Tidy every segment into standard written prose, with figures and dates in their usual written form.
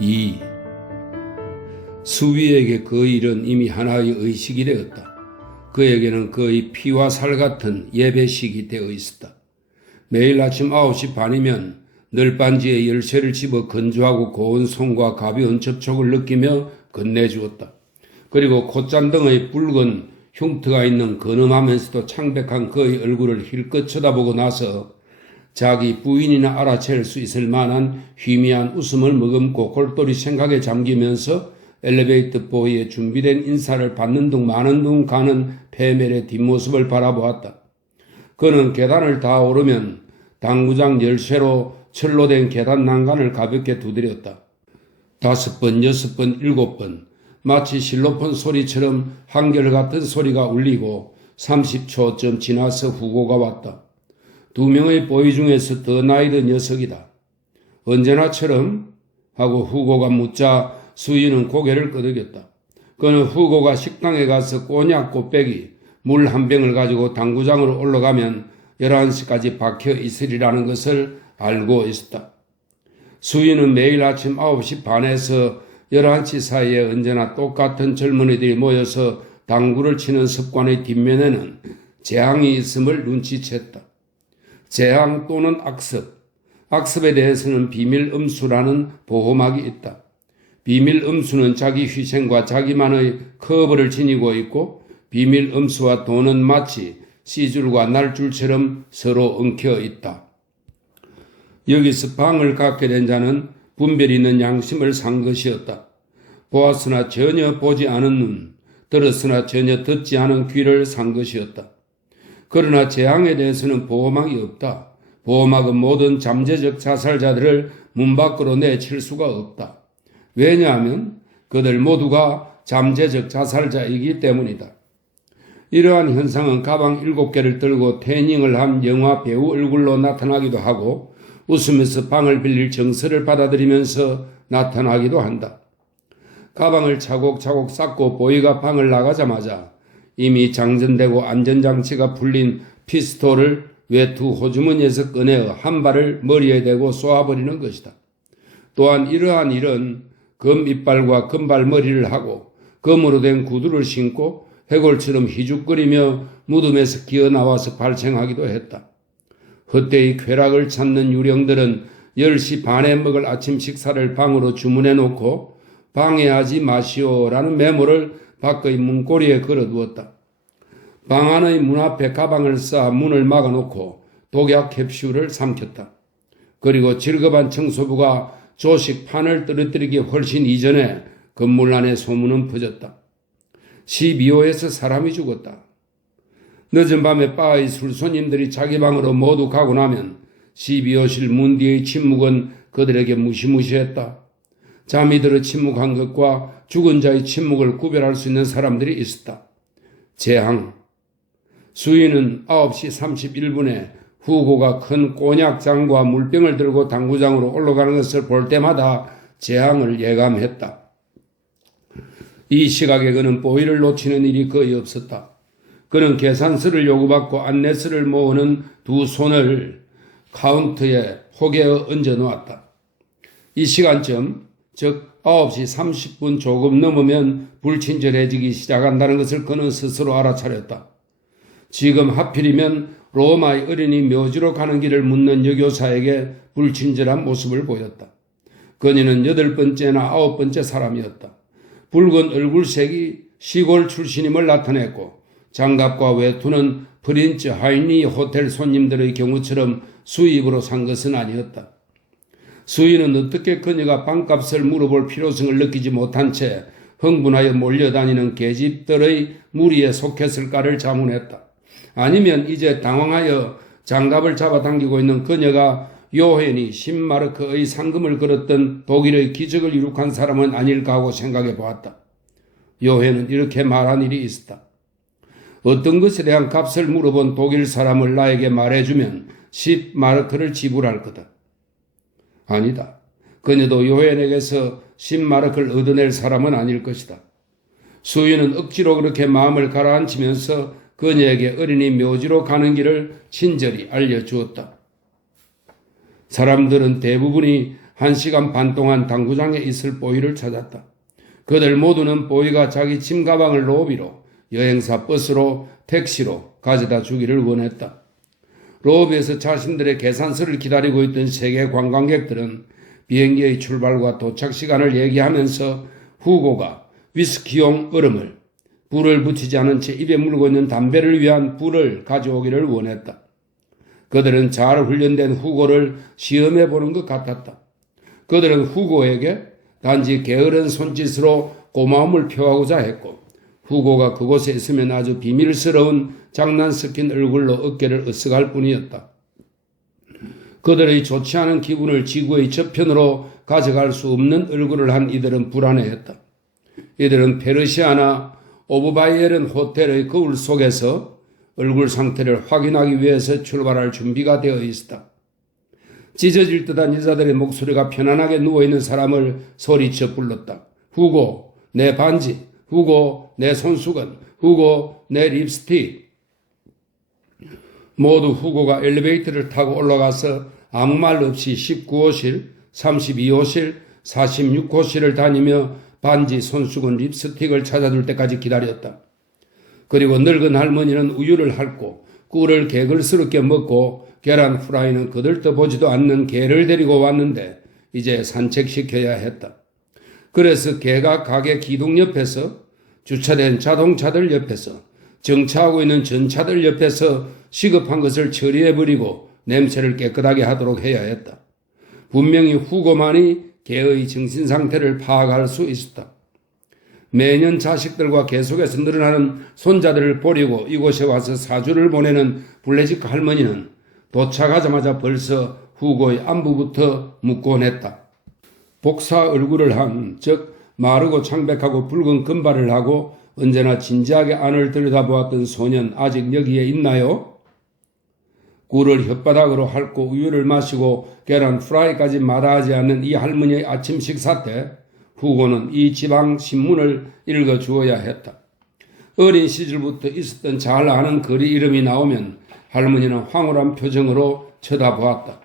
2. 수위에게 그 일은 이미 하나의 의식이 되었다. 그에게는 거의 피와 살 같은 예배식이 되어 있었다. 매일 아침 9시 반이면 널빤지에 열쇠를 집어 건조하고 고운 손과 가벼운 접촉을 느끼며 건네주었다. 그리고 콧잔등의 붉은 흉터가 있는 근엄하면서도 창백한 그의 얼굴을 힐끗 쳐다보고 나서 자기 부인이나 알아챌 수 있을 만한 희미한 웃음을 머금고 골똘히 생각에 잠기면서 엘리베이터 보이에 준비된 인사를 받는 둥 마는 둥 가는 페멜의 뒷모습을 바라보았다. 그는 계단을 다 오르면 당구장 열쇠로 철로 된 계단 난간을 가볍게 두드렸다. 5번, 6번, 7번 마치 실로폰 소리처럼 한결같은 소리가 울리고 30초쯤 지나서 후고가 왔다. 2명의 보이 중에서 더 나이 든 녀석이다. 언제나처럼 하고 후고가 묻자 수인은 고개를 끄덕였다. 그는 후고가 식당에 가서 꼬냑 꽃배기 물 한 병을 가지고 당구장으로 올라가면 11시까지 박혀 있으리라는 것을 알고 있었다. 수인은 매일 아침 9시 반에서 11시 사이에 언제나 똑같은 젊은이들이 모여서 당구를 치는 습관의 뒷면에는 재앙이 있음을 눈치챘다. 재앙 또는 악습. 악습에 대해서는 비밀음수라는 보호막이 있다. 비밀음수는 자기 희생과 자기만의 커버를 지니고 있고 비밀음수와 돈은 마치 씨줄과 날줄처럼 서로 엉켜 있다. 여기서 방을 갖게 된 자는 분별 있는 양심을 산 것이었다. 보았으나 전혀 보지 않은 눈, 들었으나 전혀 듣지 않은 귀를 산 것이었다. 그러나 재앙에 대해서는 보호막이 없다. 보호막은 모든 잠재적 자살자들을 문 밖으로 내칠 수가 없다. 왜냐하면 그들 모두가 잠재적 자살자이기 때문이다. 이러한 현상은 가방 7개를 들고 태닝을 한 영화 배우 얼굴로 나타나기도 하고 웃으면서 방을 빌릴 정서를 받아들이면서 나타나기도 한다. 가방을 차곡차곡 쌓고 보이가 방을 나가자마자 이미 장전되고 안전장치가 풀린 피스톨을 외투 호주머니에서 꺼내어 한 발을 머리에 대고 쏘아버리는 것이다. 또한 이러한 일은 검 이빨과 금발 머리를 하고 검으로 된 구두를 신고 해골처럼 희죽거리며 무덤에서 기어나와서 발생하기도 했다. 헛되이 쾌락을 찾는 유령들은 10시 반에 먹을 아침 식사를 방으로 주문해 놓고 방해하지 마시오라는 메모를 밖의 문고리에 걸어두었다. 방 안의 문 앞에 가방을 쌓아 문을 막아놓고 독약 캡슐을 삼켰다. 그리고 질겁한 청소부가 조식 판을 떨어뜨리기 훨씬 이전에 건물 안에 소문은 퍼졌다. 12호에서 사람이 죽었다. 늦은 밤에 바의 술손님들이 자기 방으로 모두 가고 나면 12호실 문 뒤의 침묵은 그들에게 무시무시했다. 잠이 들어 침묵한 것과 죽은 자의 침묵을 구별할 수 있는 사람들이 있었다. 재앙. 수인은 9시 31분에 후고가 큰 꼬냑잔과 물병을 들고 당구장으로 올라가는 것을 볼 때마다 재앙을 예감했다. 이 시각에 그는 보이를 놓치는 일이 거의 없었다. 그는 계산서를 요구받고 안내서를 모으는 두 손을 카운터에 호개어 얹어 놓았다. 이 시간쯤, 즉 9시 30분 조금 넘으면 불친절해지기 시작한다는 것을 그는 스스로 알아차렸다. 지금 하필이면 로마의 어린이 묘지로 가는 길을 묻는 여교사에게 불친절한 모습을 보였다. 그녀는 8번째나 9번째 사람이었다. 붉은 얼굴색이 시골 출신임을 나타냈고 장갑과 외투는 프린츠 하이니 호텔 손님들의 경우처럼 수입으로 산 것은 아니었다. 수인은 어떻게 그녀가 방값을 물어볼 필요성을 느끼지 못한 채 흥분하여 몰려다니는 계집들의 무리에 속했을까를 자문했다. 아니면 이제 당황하여 장갑을 잡아당기고 있는 그녀가 요헨이 10마르크의 상금을 걸었던 독일의 기적을 이룩한 사람은 아닐까 하고 생각해 보았다. 요헨은 이렇게 말한 일이 있었다. 어떤 것에 대한 값을 물어본 독일 사람을 나에게 말해주면 10마르크를 지불할 거다. 아니다. 그녀도 요헨에게서 10마르크를 얻어낼 사람은 아닐 것이다. 수인은 억지로 그렇게 마음을 가라앉히면서 그녀에게 어린이 묘지로 가는 길을 친절히 알려주었다. 사람들은 대부분이 1시간 반 동안 당구장에 있을 보이를 찾았다. 그들 모두는 보이가 자기 짐 가방을 로비로, 여행사 버스로, 택시로 가져다 주기를 원했다. 로비에서 자신들의 계산서를 기다리고 있던 세계 관광객들은 비행기의 출발과 도착 시간을 얘기하면서 후고가 위스키용 얼음을 불을 붙이지 않은 채 입에 물고 있는 담배를 위한 불을 가져오기를 원했다. 그들은 잘 훈련된 후고를 시험해 보는 것 같았다. 그들은 후고에게 단지 게으른 손짓으로 고마움을 표하고자 했고, 후고가 그곳에 있으면 아주 비밀스러운 장난 섞인 얼굴로 어깨를 으쓱할 뿐이었다. 그들의 좋지 않은 기분을 지구의 저편으로 가져갈 수 없는 얼굴을 한 이들은 불안해했다. 이들은 페르시아나 오브바이엘은 호텔의 거울 속에서 얼굴 상태를 확인하기 위해서 출발할 준비가 되어 있었다. 찢어질 듯한 여자들의 목소리가 편안하게 누워있는 사람을 소리쳐 불렀다. 후고, 내 반지. 후고, 내 손수건. 후고, 내 립스틱. 모두 후고가 엘리베이터를 타고 올라가서 아무 말 없이 19호실, 32호실, 46호실을 다니며 반지, 손수건, 립스틱을 찾아줄 때까지 기다렸다. 그리고 늙은 할머니는 우유를 핥고 꿀을 개걸스럽게 먹고 계란 후라이는 거들떠보지도 않는 개를 데리고 왔는데 이제 산책시켜야 했다. 그래서 개가 가게 기둥 옆에서, 주차된 자동차들 옆에서, 정차하고 있는 전차들 옆에서 시급한 것을 처리해버리고 냄새를 깨끗하게 하도록 해야 했다. 분명히 후고만이 개의 정신상태를 파악할 수 있었다. 매년 자식들과 계속해서 늘어나는 손자들을 보려고 이곳에 와서 사주를 보내는 블레지크 할머니는 도착하자마자 벌써 후고의 안부부터 묻곤 했다. 복사 얼굴을 한, 즉 마르고 창백하고 붉은 금발을 하고 언제나 진지하게 안을 들여다보았던 소년 아직 여기에 있나요? 꿀을 혓바닥으로 핥고 우유를 마시고 계란 프라이까지 마다하지 않는 이 할머니의 아침 식사 때 후고는 이 지방 신문을 읽어주어야 했다. 어린 시절부터 있었던 잘 아는 거리 이름이 나오면 할머니는 황홀한 표정으로 쳐다보았다.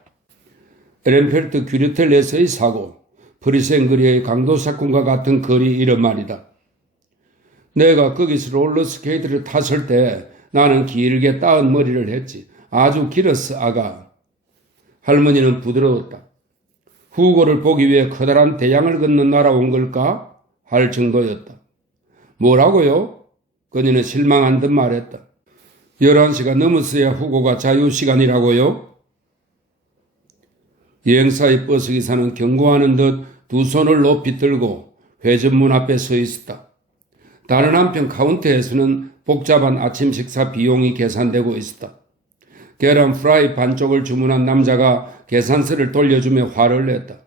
에렌펠트 규르텔레스의 사고, 프리센거리의 강도 사건과 같은 거리 이름 말이다. 내가 거기서 롤러스케이트를 탔을 때 나는 길게 따은 머리를 했지. 아주 길었어, 아가. 할머니는 부드러웠다. 후고를 보기 위해 커다란 대양을 건너 날아온 걸까? 할 정도였다. 뭐라고요? 그녀는 실망한 듯 말했다. 11시가 넘었어야 후고가 자유시간이라고요? 여행사의 버스기사는 경고하는 듯 두 손을 높이 들고 회전문 앞에 서 있었다. 다른 한편 카운터에서는 복잡한 아침 식사 비용이 계산되고 있었다. 계란 프라이 반쪽을 주문한 남자가 계산서를 돌려주며 화를 냈다.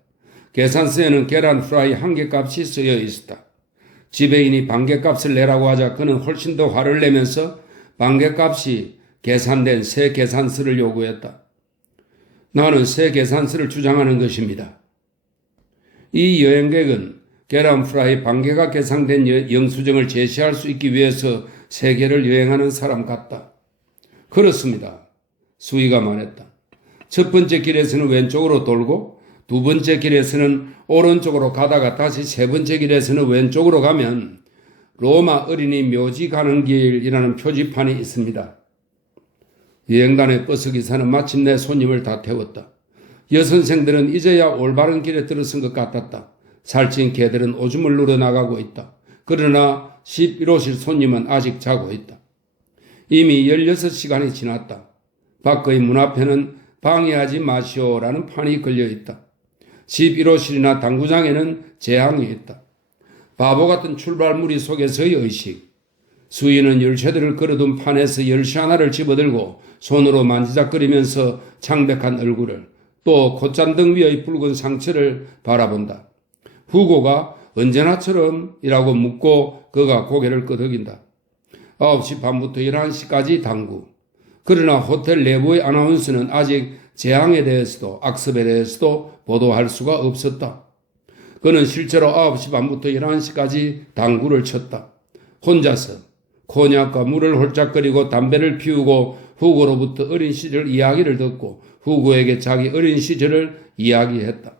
계산서에는 계란 프라이 한 개 값이 쓰여 있었다. 지배인이 반개값을 내라고 하자 그는 훨씬 더 화를 내면서 반개값이 계산된 새 계산서를 요구했다. 나는 새 계산서를 주장하는 것입니다. 이 여행객은 계란 프라이 반개가 계산된 영수증을 제시할 수 있기 위해서 세계를 여행하는 사람 같다. 그렇습니다. 수위가 말했다. 첫 번째 길에서는 왼쪽으로 돌고 두 번째 길에서는 오른쪽으로 가다가 다시 세 번째 길에서는 왼쪽으로 가면 로마 어린이 묘지 가는 길이라는 표지판이 있습니다. 여행단의 버스기사는 마침내 손님을 다 태웠다. 여선생들은 이제야 올바른 길에 들어선 것 같았다. 살찐 개들은 오줌을 누러 나가고 있다. 그러나 11호실 손님은 아직 자고 있다. 이미 16시간이 지났다. 밖의 문 앞에는 방해하지 마시오라는 판이 걸려 있다. 11호실이나 당구장에는 재앙이 있다. 바보 같은 출발무리 속에서의 의식. 수인은 열쇠들을 걸어둔 판에서 열쇠 하나를 집어들고 손으로 만지작거리면서 창백한 얼굴을, 또 콧잔등 위의 붉은 상처를 바라본다. 후고가 언제나처럼 이라고 묻고 그가 고개를 끄덕인다. 9시 반부터 11시까지 당구. 그러나 호텔 내부의 아나운서는 아직 재앙에 대해서도 악습에 대해서도 보도할 수가 없었다. 그는 실제로 9시 반부터 11시까지 당구를 쳤다. 혼자서 코냑과 물을 홀짝거리고 담배를 피우고 후고로부터 어린 시절 이야기를 듣고 후고에게 자기 어린 시절을 이야기했다.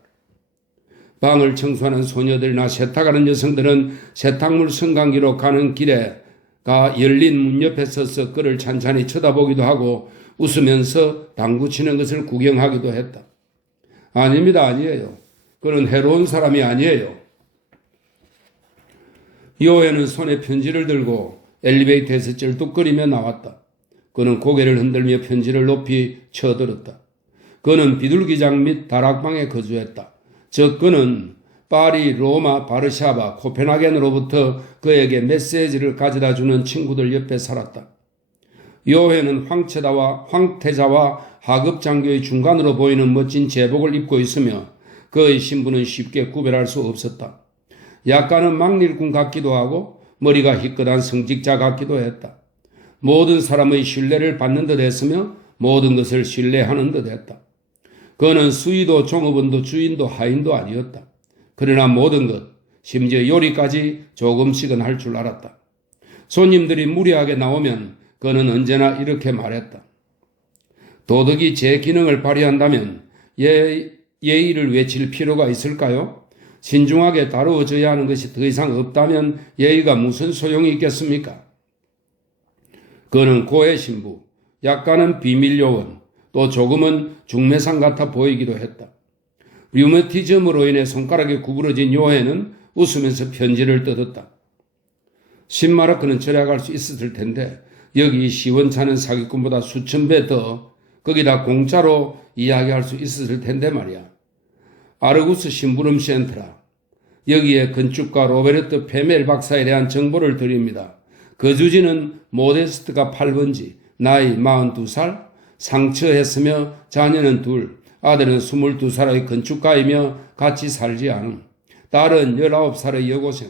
방을 청소하는 소녀들이나 세탁하는 여성들은 세탁물 승강기로 가는 길에가 열린 문 옆에 서서 그를 찬찬히 쳐다보기도 하고 웃으면서 당구 치는 것을 구경하기도 했다. 아닙니다. 아니에요. 그는 해로운 사람이 아니에요. 요해는 손에 편지를 들고 엘리베이터에서 쩔뚝거리며 나왔다. 그는 고개를 흔들며 편지를 높이 쳐들었다. 그는 비둘기장 및 다락방에 거주했다. 즉 그는 파리, 로마, 바르샤바, 코펜하겐으로부터 그에게 메시지를 가져다 주는 친구들 옆에 살았다. 요해는 황태자와 하급장교의 중간으로 보이는 멋진 제복을 입고 있으며 그의 신분은 쉽게 구별할 수 없었다. 약간은 막일꾼 같기도 하고 머리가 희끗한 성직자 같기도 했다. 모든 사람의 신뢰를 받는 듯 했으며 모든 것을 신뢰하는 듯 했다. 그는 수의도 종업원도 주인도 하인도 아니었다. 그러나 모든 것, 심지어 요리까지 조금씩은 할 줄 알았다. 손님들이 무리하게 나오면 그는 언제나 이렇게 말했다. 도덕이 제 기능을 발휘한다면 예의를 외칠 필요가 있을까요? 신중하게 다루어져야 하는 것이 더 이상 없다면 예의가 무슨 소용이 있겠습니까? 그는 고해 신부, 약간은 비밀 요원, 또 조금은 중매상 같아 보이기도 했다. 류머티즘으로 인해 손가락이 구부러진 요해는 웃으면서 편지를 뜯었다. 10마르크는 절약할 수 있었을 텐데 여기 시원찮은 사기꾼보다 수천 배 더 거기다 공짜로 이야기할 수 있었을 텐데 말이야. 아르구스 심부름 센트라. 여기에 건축가 로베르트 페멜 박사에 대한 정보를 드립니다. 거주지는 모데스트가 8번지, 나이 42살, 상처했으며 자녀는 둘, 아들은 22살의 건축가이며 같이 살지 않음. 딸은 19살의 여고생.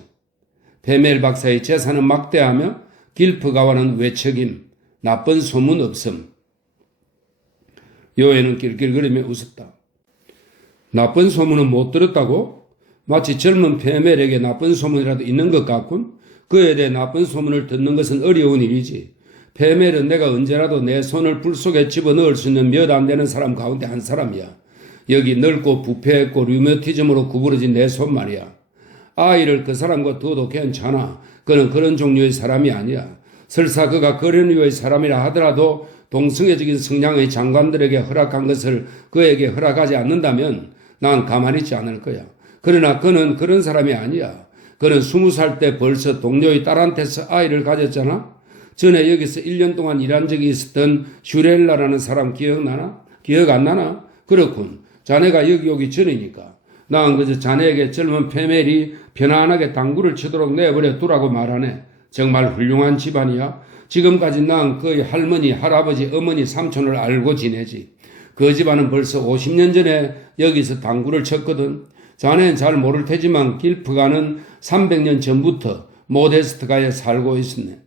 페멜 박사의 재산은 막대하며 길프가와는 외척임, 나쁜 소문 없음. 요해는 낄낄거리며 웃었다. 나쁜 소문은 못 들었다고? 마치 젊은 페멜에게 나쁜 소문이라도 있는 것 같군. 그에 대해 나쁜 소문을 듣는 것은 어려운 일이지. 페멜은 내가 언제라도 내 손을 불 속에 집어넣을 수 있는 몇 안 되는 사람 가운데 한 사람이야. 여기 넓고 부패했고 류머티즘으로 구부러진 내 손 말이야. 아이를 그 사람과 둬도 괜찮아. 그는 그런 종류의 사람이 아니야. 설사 그가 그런 류의 사람이라 하더라도 동성애적인 성향의 장관들에게 허락한 것을 그에게 허락하지 않는다면 난 가만히 있지 않을 거야. 그러나 그는 그런 사람이 아니야. 그는 20살 때 벌써 동료의 딸한테서 아이를 가졌잖아. 전에 여기서 1년 동안 일한 적이 있었던 슈렐라라는 사람 기억나나? 기억 안 나나? 그렇군. 자네가 여기 오기 전이니까. 난 그저 자네에게 젊은 페멜이 편안하게 당구를 치도록 내버려 두라고 말하네. 정말 훌륭한 집안이야. 지금까지 난 그의 할머니, 할아버지, 어머니, 삼촌을 알고 지내지. 그 집안은 벌써 50년 전에 여기서 당구를 쳤거든. 자네는 잘 모를 테지만 길프가는 300년 전부터 모데스트가에 살고 있었네.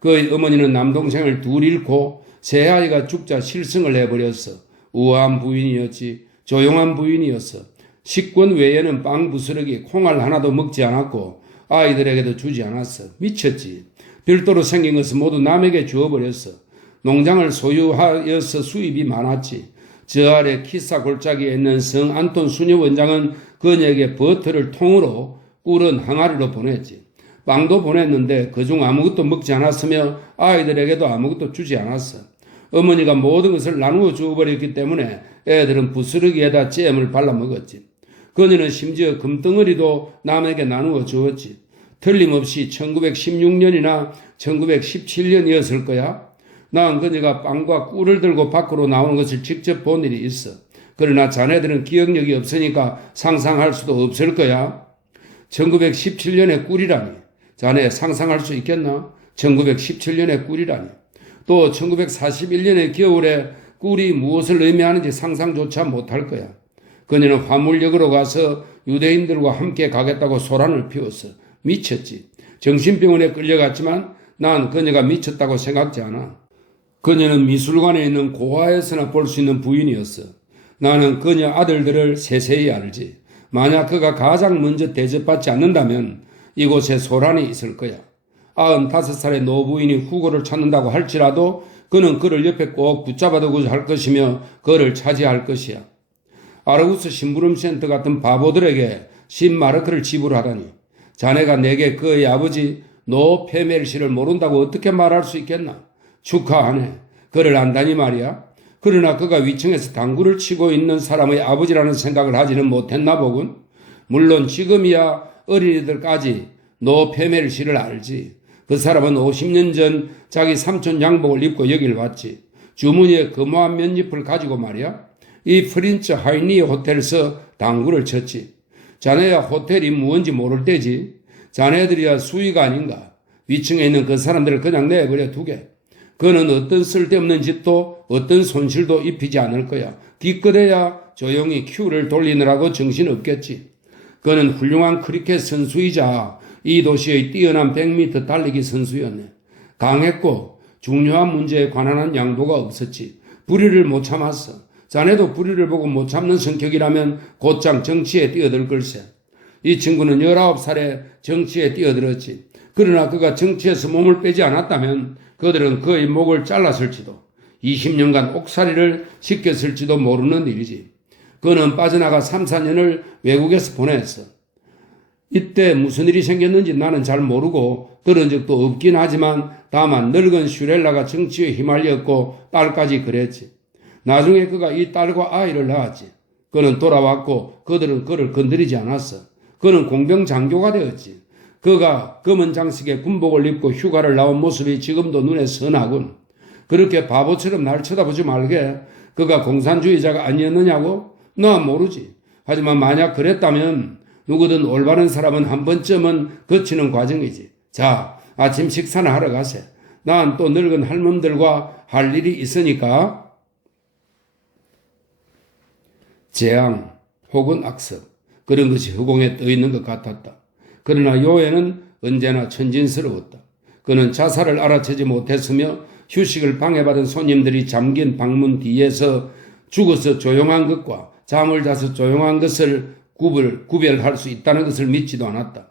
그의 어머니는 남동생을 둘 잃고 새 아이가 죽자 실성을 해버렸어. 우아한 부인이었지. 조용한 부인이었어. 식권 외에는 빵 부스러기, 콩알 하나도 먹지 않았고 아이들에게도 주지 않았어. 미쳤지. 별도로 생긴 것은 모두 남에게 주어버렸어. 농장을 소유하여서 수입이 많았지. 저 아래 키사 골짜기에 있는 성 안톤 수녀 원장은 그녀에게 버터를 통으로 꿀은 항아리로 보냈지. 빵도 보냈는데 그중 아무것도 먹지 않았으며 아이들에게도 아무것도 주지 않았어. 어머니가 모든 것을 나누어 주어버렸기 때문에 애들은 부스러기에다 잼을 발라 먹었지. 그녀는 심지어 금덩어리도 남에게 나누어 주었지. 틀림없이 1916년이나 1917년이었을 거야. 난 그녀가 빵과 꿀을 들고 밖으로 나오는 것을 직접 본 일이 있어. 그러나 자네들은 기억력이 없으니까 상상할 수도 없을 거야. 1917년에 꿀이라니. 자네 상상할 수 있겠나? 1917년에 꿀이라니. 또 1941년의 겨울에 꿀이 무엇을 의미하는지 상상조차 못할 거야. 그녀는 화물역으로 가서 유대인들과 함께 가겠다고 소란을 피웠어. 미쳤지. 정신병원에 끌려갔지만 난 그녀가 미쳤다고 생각지 않아. 그녀는 미술관에 있는 고화에서나 볼 수 있는 부인이었어. 나는 그녀 아들들을 세세히 알지. 만약 그가 가장 먼저 대접받지 않는다면 이곳에 소란이 있을 거야. 95살의 노부인이 후고를 찾는다고 할지라도 그는 그를 옆에 꼭 붙잡아두고 할 것이며 그를 차지할 것이야. 아르구스 심부름센터 같은 바보들에게 10마르크를 지불하다니. 자네가 내게 그의 아버지 노 페멜시를 모른다고 어떻게 말할 수 있겠나? 축하하네. 그를 안다니 말이야. 그러나 그가 위층에서 당구를 치고 있는 사람의 아버지라는 생각을 하지는 못했나 보군. 물론 지금이야 어린이들까지 노 페멜시를 알지. 그 사람은 50년 전 자기 삼촌 양복을 입고 여길 왔지. 주머니에 금호한 면잎을 가지고 말이야. 이 프린츠 하이니 호텔에서 당구를 쳤지. 자네야 호텔이 무언지 모를 때지. 자네들이야 수위가 아닌가. 위층에 있는 그 사람들을 그냥 내버려 두게. 그는 어떤 쓸데없는 짓도 어떤 손실도 입히지 않을 거야. 기껏해야 조용히 큐를 돌리느라고 정신없겠지. 그는 훌륭한 크리켓 선수이자 이 도시의 뛰어난 100m 달리기 선수였네. 강했고 중요한 문제에 관한 양보가 없었지. 불의를 못 참았어. 자네도 불의를 보고 못 참는 성격이라면 곧장 정치에 뛰어들 걸세. 이 친구는 19살에 정치에 뛰어들었지. 그러나 그가 정치에서 몸을 빼지 않았다면 그들은 그의 목을 잘랐을지도 20년간 옥살이를 시켰을지도 모르는 일이지. 그는 빠져나가 3, 4년을 외국에서 보냈어. 이때 무슨 일이 생겼는지 나는 잘 모르고 들은 적도 없긴 하지만 다만 늙은 슈렐라가 정치에 휘말렸고 딸까지 그랬지. 나중에 그가 이 딸과 아이를 낳았지. 그는 돌아왔고 그들은 그를 건드리지 않았어. 그는 공병장교가 되었지. 그가 검은 장식에 군복을 입고 휴가를 나온 모습이 지금도 눈에 선하군. 그렇게 바보처럼 날 쳐다보지 말게. 그가 공산주의자가 아니었느냐고? 나 모르지. 하지만 만약 그랬다면 누구든 올바른 사람은 한 번쯤은 거치는 과정이지. 자, 아침 식사나 하러 가세. 난 또 늙은 할멈들과 할 일이 있으니까. 재앙 혹은 악습, 그런 것이 허공에 떠 있는 것 같았다. 그러나 요에는 언제나 천진스러웠다. 그는 자살을 알아채지 못했으며 휴식을 방해받은 손님들이 잠긴 방문 뒤에서 죽어서 조용한 것과 잠을 자서 조용한 것을 구별할 수 있다는 것을 믿지도 않았다.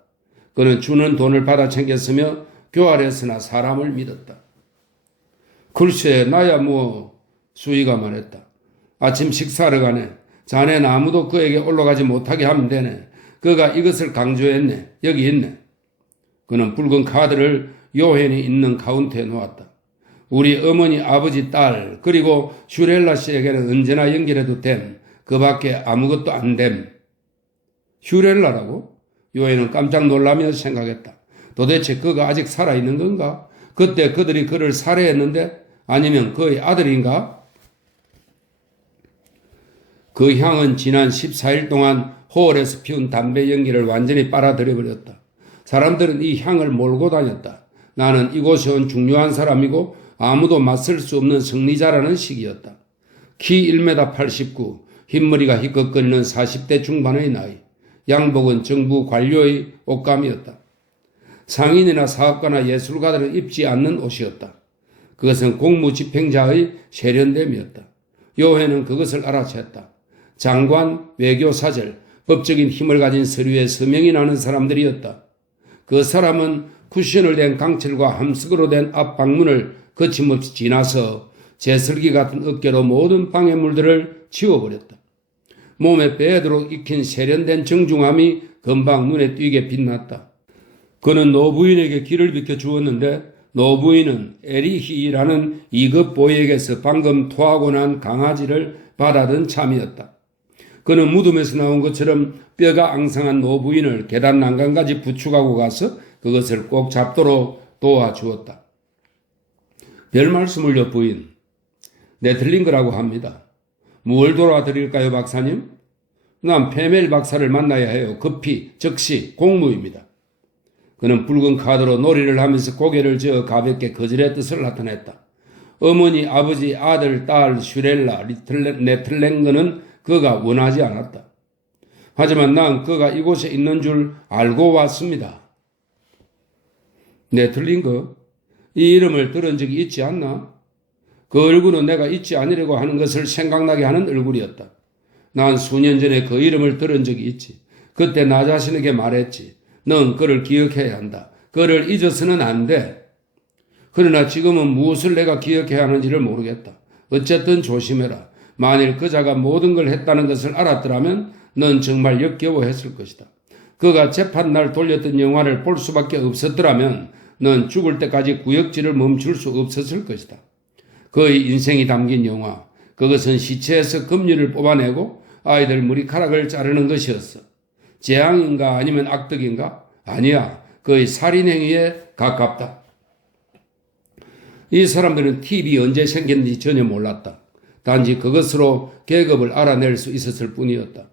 그는 주는 돈을 받아 챙겼으며 교활했으나 사람을 믿었다. 글쎄 나야 수희가 말했다. 아침 식사하러 가네. 자네는 아무도 그에게 올라가지 못하게 하면 되네. 그가 이것을 강조했네. 여기 있네. 그는 붉은 카드를 요헨이 있는 카운터에 놓았다. 우리 어머니, 아버지, 딸, 그리고 슈렐라 씨에게는 언제나 연결해도 됨. 그 밖에 아무것도 안 됨. 슈렐라라고? 요헨은 깜짝 놀라며 생각했다. 도대체 그가 아직 살아있는 건가? 그때 그들이 그를 살해했는데? 아니면 그의 아들인가? 그 향은 지난 14일 동안 호월에서 피운 담배 연기를 완전히 빨아들여버렸다. 사람들은 이 향을 몰고 다녔다. 나는 이곳에 온 중요한 사람이고 아무도 맞설 수 없는 승리자라는 식이었다. 키 1m 89, 흰머리가 희끗거리는 40대 중반의 나이. 양복은 정부 관료의 옷감이었다. 상인이나 사업가나 예술가들은 입지 않는 옷이었다. 그것은 공무집행자의 세련됨이었다. 요회는 그것을 알아챘다. 장관, 외교사절, 법적인 힘을 가진 서류에 서명이 나는 사람들이었다. 그 사람은 쿠션을 댄 강철과 함석으로 된 앞방문을 거침없이 지나서 제설기 같은 어깨로 모든 방해물들을 치워버렸다. 몸에 배도록 익힌 세련된 정중함이 금방 눈에 띄게 빛났다. 그는 노부인에게 길을 비켜 주었는데 노부인은 에리히라는 2급 보이에게서 방금 토하고 난 강아지를 받아든 참이었다. 그는 무덤에서 나온 것처럼 뼈가 앙상한 노부인을 계단 난간까지 부축하고 가서 그것을 꼭 잡도록 도와주었다. 별 말씀을요, 부인. 네틀링거라고 합니다. 뭘 도와드릴까요, 박사님? 난 페멜 박사를 만나야 해요. 급히, 즉시, 공무입니다. 그는 붉은 카드로 놀이를 하면서 고개를 저어 가볍게 거절의 뜻을 나타냈다. 어머니, 아버지, 아들, 딸, 슈렐라, 네틀랭거는 그가 원하지 않았다. 하지만 난 그가 이곳에 있는 줄 알고 왔습니다. 네틀링거? 이 이름을 들은 적이 있지 않나? 그 얼굴은 내가 잊지 않으려고 하는 것을 생각나게 하는 얼굴이었다. 난 수년 전에 그 이름을 들은 적이 있지. 그때 나 자신에게 말했지. 넌 그를 기억해야 한다. 그를 잊어서는 안 돼. 그러나 지금은 무엇을 내가 기억해야 하는지를 모르겠다. 어쨌든 조심해라. 만일 그자가 모든 걸 했다는 것을 알았더라면 넌 정말 역겨워했을 것이다. 그가 재판날 돌렸던 영화를 볼 수밖에 없었더라면 넌 죽을 때까지 구역질을 멈출 수 없었을 것이다. 그의 인생이 담긴 영화, 그것은 시체에서 금리를 뽑아내고 아이들 머리카락을 자르는 것이었어. 재앙인가 아니면 악덕인가? 아니야. 그의 살인행위에 가깝다. 이 사람들은 TV 언제 생겼는지 전혀 몰랐다. 단지 그것으로 계급을 알아낼 수 있었을 뿐이었다.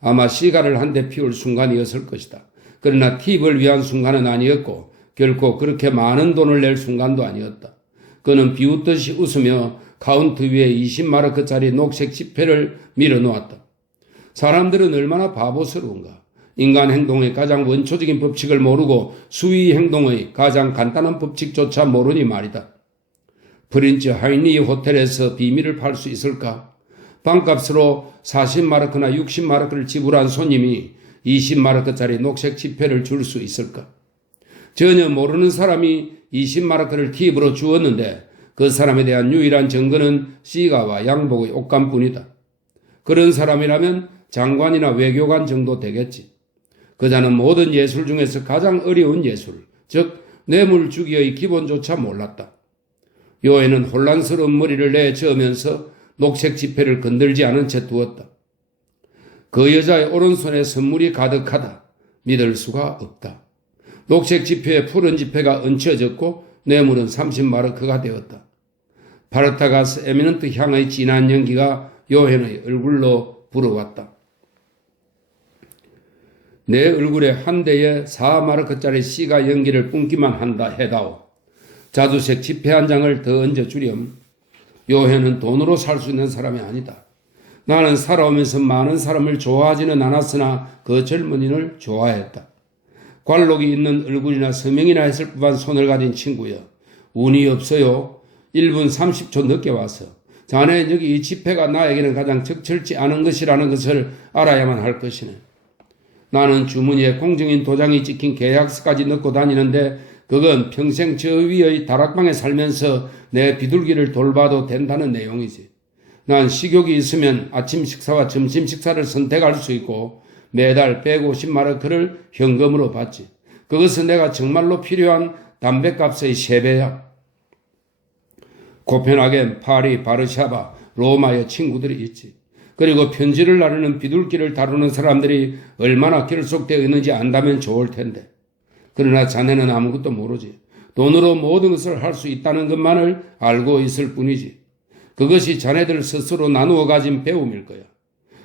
아마 시가를 한 대 피울 순간이었을 것이다. 그러나 팁을 위한 순간은 아니었고 결코 그렇게 많은 돈을 낼 순간도 아니었다. 그는 비웃듯이 웃으며 카운트 위에 20마르크짜리 녹색 지폐를 밀어놓았다. 사람들은 얼마나 바보스러운가. 인간 행동의 가장 원초적인 법칙을 모르고 수위 행동의 가장 간단한 법칙조차 모르니 말이다. 프린츠 하이니 호텔에서 비밀을 팔 수 있을까? 방값으로 40마르크나 60마르크를 지불한 손님이 20마르크짜리 녹색 지폐를 줄 수 있을까? 전혀 모르는 사람이 20마르크를 팁으로 주었는데 그 사람에 대한 유일한 증거는 시가와 양복의 옷감뿐이다. 그런 사람이라면 장관이나 외교관 정도 되겠지. 그자는 모든 예술 중에서 가장 어려운 예술, 즉 뇌물주기의 기본조차 몰랐다. 요에는 혼란스러운 머리를 내저으면서 녹색 지폐를 건들지 않은 채 두었다. 그 여자의 오른손에 선물이 가득하다. 믿을 수가 없다. 녹색 지폐에 푸른 지폐가 얹혀졌고 뇌물은 30마르크가 되었다. 파르타가스 에미넌트 향의 진한 연기가 요hen의 얼굴로 불어왔다. 내 얼굴에 한 대에 4마르크짜리 씨가 연기를 뿜기만 한다 해다오. 자두색 지폐 한 장을 더 얹어주렴. 요hen은 돈으로 살 수 있는 사람이 아니다. 나는 살아오면서 많은 사람을 좋아하지는 않았으나 그 젊은이를 좋아했다. 관록이 있는 얼굴이나 서명이나 했을 법한 손을 가진 친구여. 운이 없어요. 1분 30초 늦게 와서. 자네 여기 이 지폐가 나에게는 가장 적절치 않은 것이라는 것을 알아야만 할 것이네. 나는 주머니에 공정인 도장이 찍힌 계약서까지 넣고 다니는데 그건 평생 저 위의 다락방에 살면서 내 비둘기를 돌봐도 된다는 내용이지. 난 식욕이 있으면 아침 식사와 점심 식사를 선택할 수 있고 매달 150마르크를 현금으로 받지. 그것은 내가 정말로 필요한 담뱃값의 3배야. 코펜하겐, 파리, 바르샤바, 로마의 친구들이 있지. 그리고 편지를 나누는 비둘기를 다루는 사람들이 얼마나 결속되어 있는지 안다면 좋을 텐데. 그러나 자네는 아무것도 모르지. 돈으로 모든 것을 할 수 있다는 것만을 알고 있을 뿐이지. 그것이 자네들 스스로 나누어 가진 배움일 거야.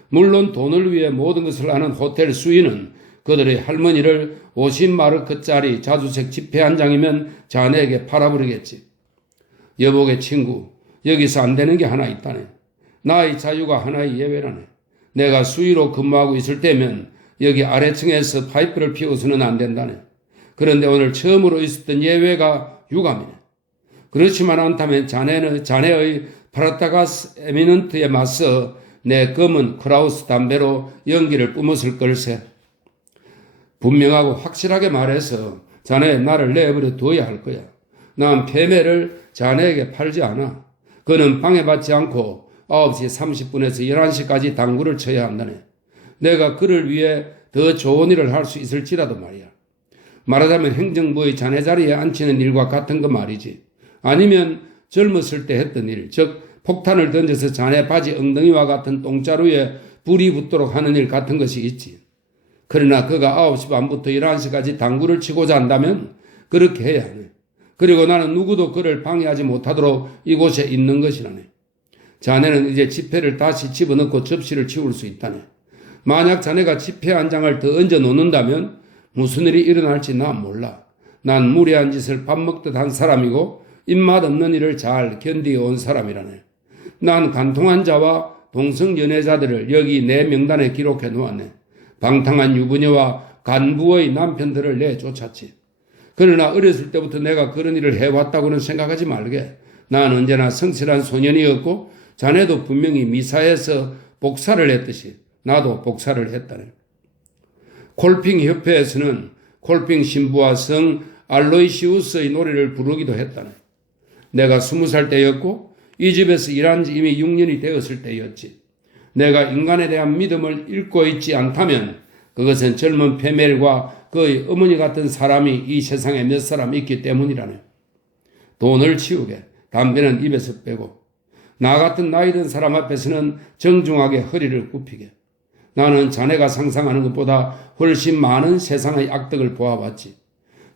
물론 돈을 위해 모든 것을 하는 호텔 수인은 그들의 할머니를 50마르크짜리 자주색 지폐 한 장이면 자네에게 팔아버리겠지. 여복의 친구, 여기서 안 되는 게 하나 있다네. 나의 자유가 하나의 예외라네. 내가 수위로 근무하고 있을 때면 여기 아래층에서 파이프를 피워서는 안 된다네. 그런데 오늘 처음으로 있었던 예외가 유감이네. 그렇지만 않다면 자네의 파르타가스 에미넌트에 맞서 내 검은 크라우스 담배로 연기를 뿜었을 걸세. 분명하고 확실하게 말해서 자네 나를 내버려 둬야 할 거야. 난 패매를 자네에게 팔지 않아. 그는 방해받지 않고 9시 30분에서 11시까지 당구를 쳐야 한다네. 내가 그를 위해 더 좋은 일을 할 수 있을지라도 말이야. 말하자면 행정부의 자네 자리에 앉히는 일과 같은 거 말이지. 아니면 젊었을 때 했던 일, 즉 폭탄을 던져서 자네 바지 엉덩이와 같은 똥자루에 불이 붙도록 하는 일 같은 것이 있지. 그러나 그가 9시 반부터 11시까지 당구를 치고자 한다면 그렇게 해야 하네. 그리고 나는 누구도 그를 방해하지 못하도록 이곳에 있는 것이라네. 자네는 이제 지폐를 다시 집어넣고 접시를 치울 수 있다네. 만약 자네가 지폐 한 장을 더 얹어 놓는다면 무슨 일이 일어날지 난 몰라. 난 무례한 짓을 밥 먹듯 한 사람이고 입맛 없는 일을 잘 견디어온 사람이라네. 난 간통한 자와 동성 연애자들을 여기 내 명단에 기록해 놓았네. 방탕한 유부녀와 간부의 남편들을 내쫓았지. 그러나 어렸을 때부터 내가 그런 일을 해왔다고는 생각하지 말게. 난 언제나 성실한 소년이었고 자네도 분명히 미사에서 복사를 했듯이 나도 복사를 했다네. 콜핑 협회에서는 콜핑 신부와 성 알로이시우스의 노래를 부르기도 했다네. 내가 20살 때였고 이 집에서 일한 지 이미 6년이 되었을 때였지. 내가 인간에 대한 믿음을 잃고 있지 않다면 그것은 젊은 페멜과 그의 어머니 같은 사람이 이 세상에 몇 사람 있기 때문이라네. 돈을 치우게, 담배는 입에서 빼고, 나 같은 나이 든 사람 앞에서는 정중하게 허리를 굽히게. 나는 자네가 상상하는 것보다 훨씬 많은 세상의 악덕을 보아봤지.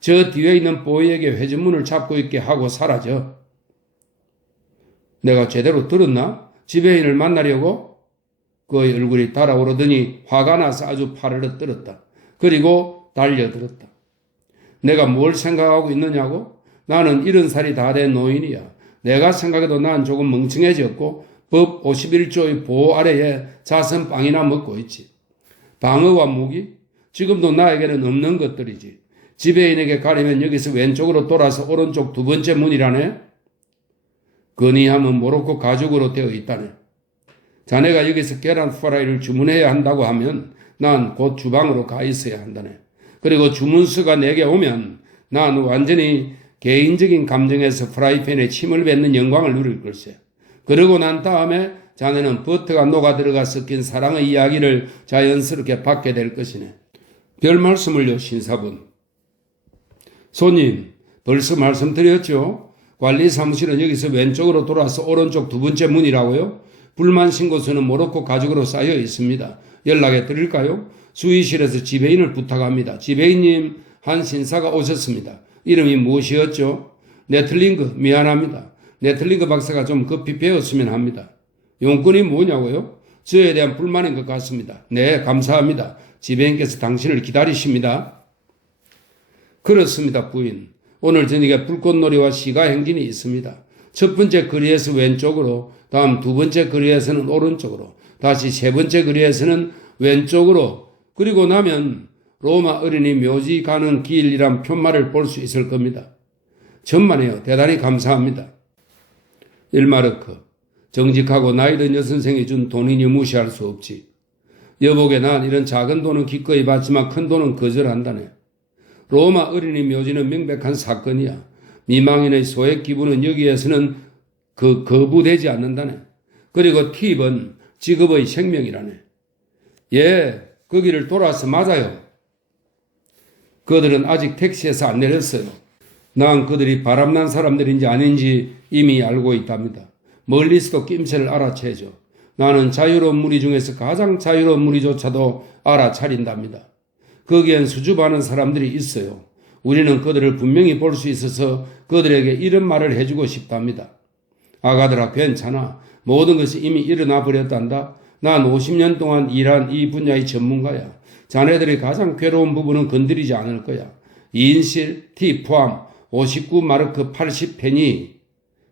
저 뒤에 있는 보이에게 회전문을 잡고 있게 하고 사라져. 내가 제대로 들었나? 지배인을 만나려고? 그의 얼굴이 달아오르더니 화가 나서 아주 파르르 떨었다. 그리고 달려들었다. 내가 뭘 생각하고 있느냐고? 나는 70살이 다 된 노인이야. 내가 생각해도 난 조금 멍청해졌고 법 51조의 보호 아래에 자선빵이나 먹고 있지. 방어와 무기? 지금도 나에게는 없는 것들이지. 지배인에게 가려면 여기서 왼쪽으로 돌아서 오른쪽 두 번째 문이라네. 건의함은 모로코 가죽으로 되어 있다네. 자네가 여기서 계란 프라이를 주문해야 한다고 하면 난 곧 주방으로 가 있어야 한다네. 그리고 주문서가 내게 오면 난 완전히 개인적인 감정에서 프라이팬에 침을 뱉는 영광을 누릴 걸세. 그러고 난 다음에 자네는 버터가 녹아들어가 섞인 사랑의 이야기를 자연스럽게 받게 될 것이네. 별 말씀을요, 신사분. 손님, 벌써 말씀드렸죠? 관리 사무실은 여기서 왼쪽으로 돌아서 오른쪽 두 번째 문이라고요? 불만 신고서는 모로코 가죽으로 쌓여 있습니다. 연락해 드릴까요? 수의실에서 지배인을 부탁합니다. 지배인님, 한 신사가 오셨습니다. 이름이 무엇이었죠? 네틀링그, 미안합니다. 네틀링그 박사가 좀 급히 배웠으면 합니다. 용건이 뭐냐고요? 저에 대한 불만인 것 같습니다. 네, 감사합니다. 지배인께서 당신을 기다리십니다. 그렇습니다, 부인. 오늘 저녁에 불꽃놀이와 시가 행진이 있습니다. 첫 번째 거리에서 왼쪽으로, 다음 두 번째 거리에서는 오른쪽으로, 다시 세 번째 거리에서는 왼쪽으로, 그리고 나면 로마 어린이 묘지 가는 길이란 편말을 볼 수 있을 겁니다. 천만에요. 대단히 감사합니다. 일마르크, 정직하고 나이 든 여선생이 준 돈이니 무시할 수 없지. 여보게 난 이런 작은 돈은 기꺼이 받지만 큰 돈은 거절한다네. 로마 어린이 묘지는 명백한 사건이야. 미망인의 소액 기부는 여기에서는 거부되지 않는다네. 그리고 팁은 직업의 생명이라네. 예, 거기를 돌아서 맞아요. 그들은 아직 택시에서 안 내렸어요. 난 그들이 바람난 사람들인지 아닌지 이미 알고 있답니다. 멀리서도 낌새를 알아채죠. 나는 자유로운 무리 중에서 가장 자유로운 무리조차도 알아차린답니다. 거기엔 수줍어하는 사람들이 있어요. 우리는 그들을 분명히 볼 수 있어서 그들에게 이런 말을 해주고 싶답니다. 아가들아, 괜찮아. 모든 것이 이미 일어나 버렸단다. 난 50년 동안 일한 이 분야의 전문가야. 자네들이 가장 괴로운 부분은 건드리지 않을 거야. 인실, 팁 포함 59마르크 80페니.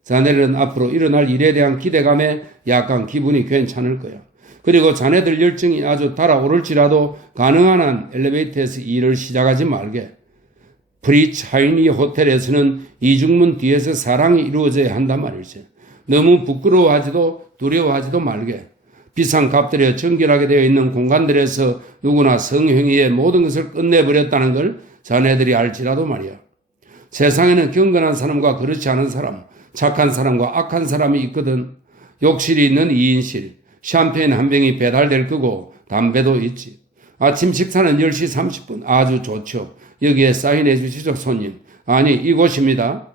자네들은 앞으로 일어날 일에 대한 기대감에 약간 기분이 괜찮을 거야. 그리고 자네들 열정이 아주 달아오를지라도 가능한 한 엘리베이터에서 일을 시작하지 말게. 프리차이니 호텔에서는 이중문 뒤에서 사랑이 이루어져야 한단 말이지. 너무 부끄러워하지도 두려워하지도 말게. 비싼 값들에 정결하게 되어 있는 공간들에서 누구나 성행위의 모든 것을 끝내버렸다는 걸 자네들이 알지라도 말이야. 세상에는 경건한 사람과 그렇지 않은 사람, 착한 사람과 악한 사람이 있거든. 욕실이 있는 2인실, 샴페인 한 병이 배달될 거고 담배도 있지. 아침 식사는 10시 30분. 아주 좋죠. 여기에 사인해 주시죠, 손님. 아니, 이곳입니다.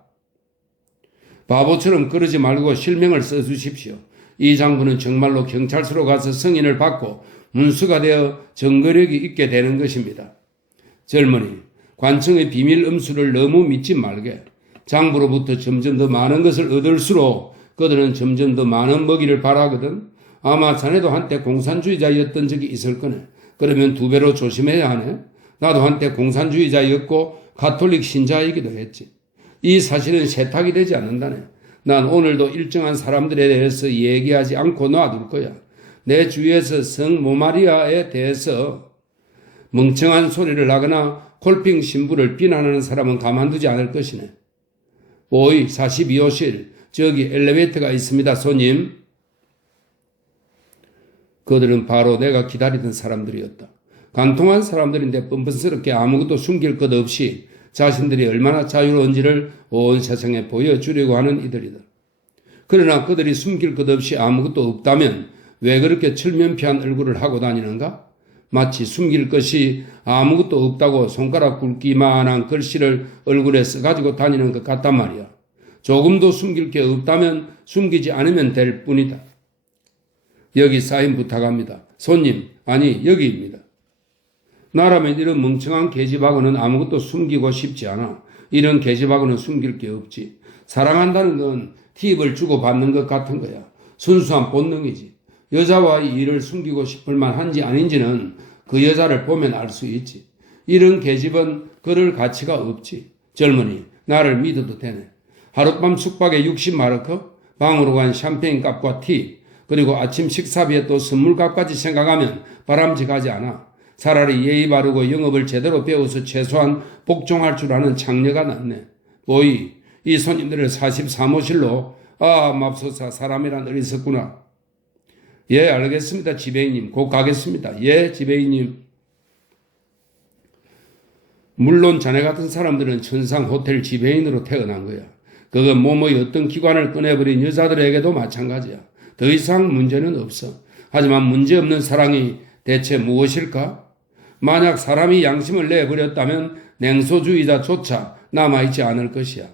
바보처럼 그러지 말고 실명을 써주십시오. 이 장부는 정말로 경찰서로 가서 승인을 받고 문수가 되어 증거력이 있게 되는 것입니다. 젊은이, 관청의 비밀 음수를 너무 믿지 말게. 장부로부터 점점 더 많은 것을 얻을수록 그들은 점점 더 많은 먹이를 바라거든. 아마 자네도 한때 공산주의자였던 적이 있을 거네. 그러면 두 배로 조심해야 하네. 나도 한때 공산주의자였고 가톨릭 신자이기도 했지. 이 사실은 세탁이 되지 않는다네. 난 오늘도 일정한 사람들에 대해서 얘기하지 않고 놔둘 거야. 내 주위에서 성 모마리아에 대해서 멍청한 소리를 하거나 콜핑 신부를 비난하는 사람은 가만두지 않을 것이네. 오이 42호실, 저기 엘리베이터가 있습니다, 손님. 그들은 바로 내가 기다리던 사람들이었다. 간통한 사람들인데 뻔뻔스럽게 아무것도 숨길 것 없이 자신들이 얼마나 자유로운지를 온 세상에 보여주려고 하는 이들이다. 그러나 그들이 숨길 것 없이 아무것도 없다면 왜 그렇게 철면피한 얼굴을 하고 다니는가? 마치 숨길 것이 아무것도 없다고 손가락 굵기만한 글씨를 얼굴에 써가지고 다니는 것 같단 말이야. 조금도 숨길 게 없다면 숨기지 않으면 될 뿐이다. 여기 사인 부탁합니다. 손님, 아니 여기입니다. 나라면 이런 멍청한 계집하고는 아무것도 숨기고 싶지 않아. 이런 계집하고는 숨길 게 없지. 사랑한다는 건 팁을 주고 받는 것 같은 거야. 순수한 본능이지. 여자와 이 일을 숨기고 싶을 만한지 아닌지는 그 여자를 보면 알 수 있지. 이런 계집은 그럴 가치가 없지. 젊은이, 나를 믿어도 되네. 하룻밤 숙박에 60마르크, 방으로 간 샴페인 값과 티, 그리고 아침 식사비에 또 선물값까지 생각하면 바람직하지 않아. 차라리 예의 바르고 영업을 제대로 배워서 최소한 복종할 줄 아는 장녀가 낫네. 보이, 이 손님들을 43호실로, 맙소사, 사람이란 어리석구나. 예, 알겠습니다, 지배인님. 곧 가겠습니다. 예, 지배인님. 물론 자네 같은 사람들은 천상 호텔 지배인으로 태어난 거야. 그건 몸의 어떤 기관을 꺼내버린 여자들에게도 마찬가지야. 더 이상 문제는 없어. 하지만 문제없는 사랑이 대체 무엇일까? 만약 사람이 양심을 내버렸다면 냉소주의자조차 남아있지 않을 것이야.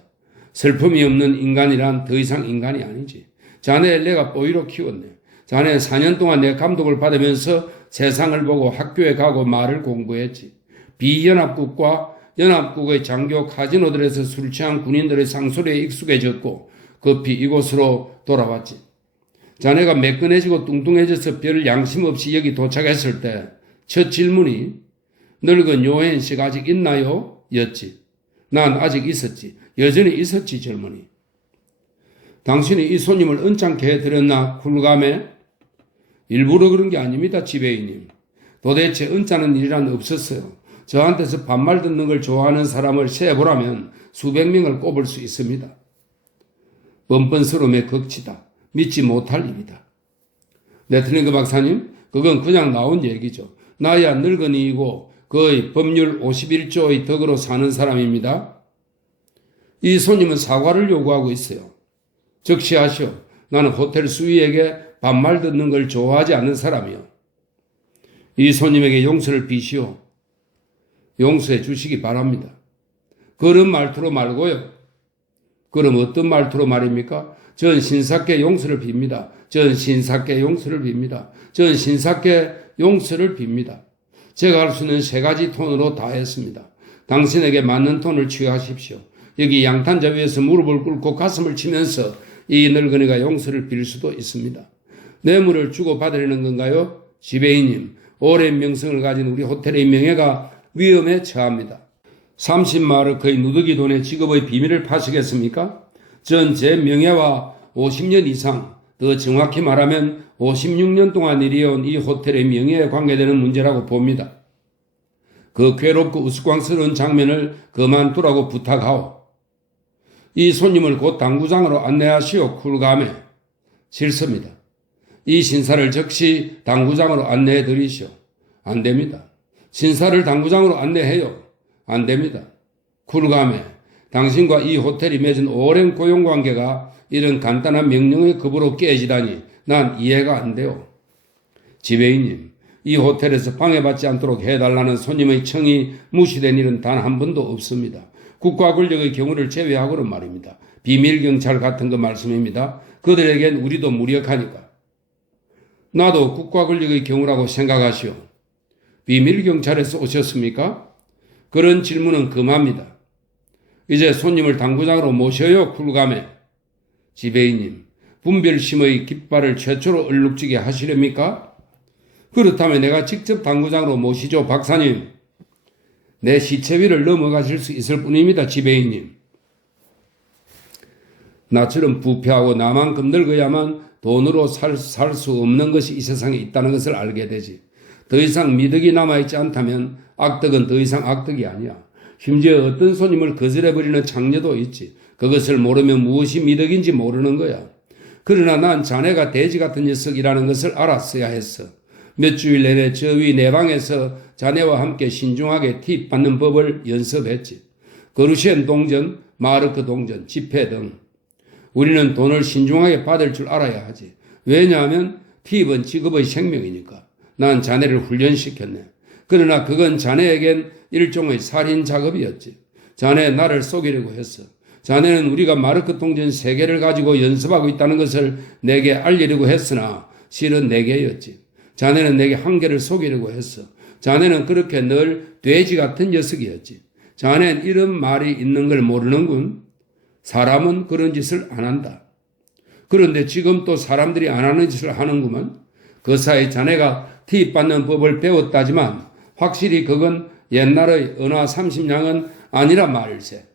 슬픔이 없는 인간이란 더 이상 인간이 아니지. 자네를 내가 뽀이로 키웠네. 자네 4년 동안 내 감독을 받으면서 세상을 보고 학교에 가고 말을 공부했지. 비연합국과 연합국의 장교 카지노들에서 술 취한 군인들의 상소리에 익숙해졌고 급히 이곳으로 돌아왔지. 자네가 매끈해지고 뚱뚱해져서 별 양심 없이 여기 도착했을 때 첫 질문이 늙은 요hen식 아직 있나요? 였지. 난 아직 있었지. 여전히 있었지, 젊은이. 당신이 이 손님을 언짢게 해드렸나? 쿨감에? 일부러 그런 게 아닙니다, 지배인님. 도대체 언짢은 일이란 없었어요. 저한테서 반말 듣는 걸 좋아하는 사람을 세보라면 수백 명을 꼽을 수 있습니다. 뻔뻔스러움의 극치다. 믿지 못할 일이다. 네틀링크 박사님, 그건 그냥 나온 얘기죠. 나야 늙은이이고 거의 법률 51조의 덕으로 사는 사람입니다. 이 손님은 사과를 요구하고 있어요. 적시하시오. 나는 호텔 수위에게 반말 듣는 걸 좋아하지 않는 사람이요. 이 손님에게 용서를 비시오. 용서해 주시기 바랍니다. 그런 말투로 말고요. 그럼 어떤 말투로 말입니까? 전 신사께 용서를 빕니다. 전 신사께 용서를 빕니다. 전 신사께 용서를 빕니다. 제가 할 수 있는 3가지 톤으로 다 했습니다. 당신에게 맞는 톤을 취하십시오. 여기 양탄자 위에서 무릎을 꿇고 가슴을 치면서 이 늙은이가 용서를 빌 수도 있습니다. 뇌물을 주고 받으려는 건가요? 지배인님, 오랜 명성을 가진 우리 호텔의 명예가 위험에 처합니다. 30마르크의 누더기 돈의 직업의 비밀을 파시겠습니까? 전 제 명예와 50년 이상, 더 정확히 말하면 56년 동안 이뤄온 이 호텔의 명예에 관계되는 문제라고 봅니다. 그 괴롭고 우스꽝스러운 장면을 그만두라고 부탁하오. 이 손님을 곧 당구장으로 안내하시오. 쿨감에. 싫습니다. 이 신사를 즉시 당구장으로 안내해 드리시오. 안 됩니다. 신사를 당구장으로 안내해요. 안 됩니다. 쿨감에. 당신과 이 호텔이 맺은 오랜 고용관계가 이런 간단한 명령의 급으로 깨지다니 난 이해가 안 돼요. 지배인님, 이 호텔에서 방해받지 않도록 해달라는 손님의 청이 무시된 일은 단 한 번도 없습니다. 국가 권력의 경우를 제외하고는 말입니다. 비밀경찰 같은 거 말씀입니다. 그들에겐 우리도 무력하니까. 나도 국가 권력의 경우라고 생각하시오. 비밀경찰에서 오셨습니까? 그런 질문은 금합니다. 이제 손님을 당구장으로 모셔요. 쿨감에. 지배인님, 분별심의 깃발을 최초로 얼룩지게 하시렵니까? 그렇다면 내가 직접 당구장으로 모시죠. 박사님. 내 시체 위를 넘어가실 수 있을 뿐입니다. 지배인님. 나처럼 부패하고 나만큼 늙어야만 돈으로 살 수 없는 것이 이 세상에 있다는 것을 알게 되지. 더 이상 미덕이 남아있지 않다면 악덕은 더 이상 악덕이 아니야. 심지어 어떤 손님을 거절해버리는 장녀도 있지. 그것을 모르면 무엇이 미덕인지 모르는 거야. 그러나 난 자네가 돼지 같은 녀석이라는 것을 알았어야 했어. 몇 주일 내내 저 위 내 방에서 자네와 함께 신중하게 팁 받는 법을 연습했지. 거루시엔 동전, 마르크 동전, 지폐 등. 우리는 돈을 신중하게 받을 줄 알아야 하지. 왜냐하면 팁은 직업의 생명이니까. 난 자네를 훈련시켰네. 그러나 그건 자네에겐 일종의 살인 작업이었지. 자네 나를 속이려고 했어. 자네는 우리가 마르크 통전 3개를 가지고 연습하고 있다는 것을 내게 알리려고 했으나 실은 4개였지. 자네는 내게 1개를 속이려고 했어. 자네는 그렇게 늘 돼지 같은 녀석이었지. 자네는 이런 말이 있는 걸 모르는군. 사람은 그런 짓을 안 한다. 그런데 지금 또 사람들이 안 하는 짓을 하는구먼. 그 사이 자네가 티입받는 법을 배웠다지만 확실히 그건 옛날의 은하 30냥은 아니란 말일세.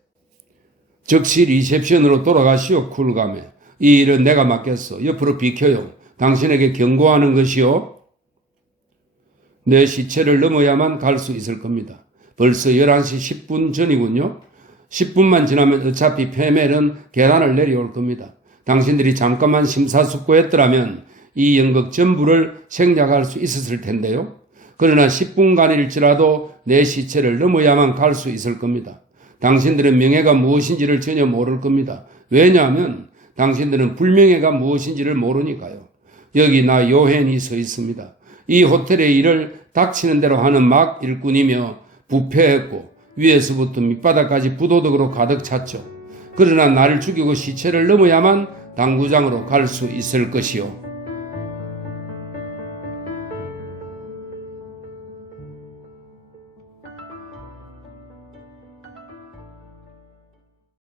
즉시 리셉션으로 돌아가시오, 쿨감에. 이 일은 내가 맡겠어. 옆으로 비켜요. 당신에게 경고하는 것이요. 내 시체를 넘어야만 갈 수 있을 겁니다. 벌써 11시 10분 전이군요. 10분만 지나면 어차피 페멜은 계단을 내려올 겁니다. 당신들이 잠깐만 심사숙고했더라면 이 연극 전부를 생략할 수 있었을 텐데요. 그러나 10분간일지라도 내 시체를 넘어야만 갈 수 있을 겁니다. 당신들은 명예가 무엇인지를 전혀 모를 겁니다. 왜냐하면 당신들은 불명예가 무엇인지를 모르니까요. 여기 나 요헨이 서 있습니다. 이 호텔의 일을 닥치는 대로 하는 막 일꾼이며 부패했고 위에서부터 밑바닥까지 부도덕으로 가득 찼죠. 그러나 나를 죽이고 시체를 넘어야만 당구장으로 갈 수 있을 것이요.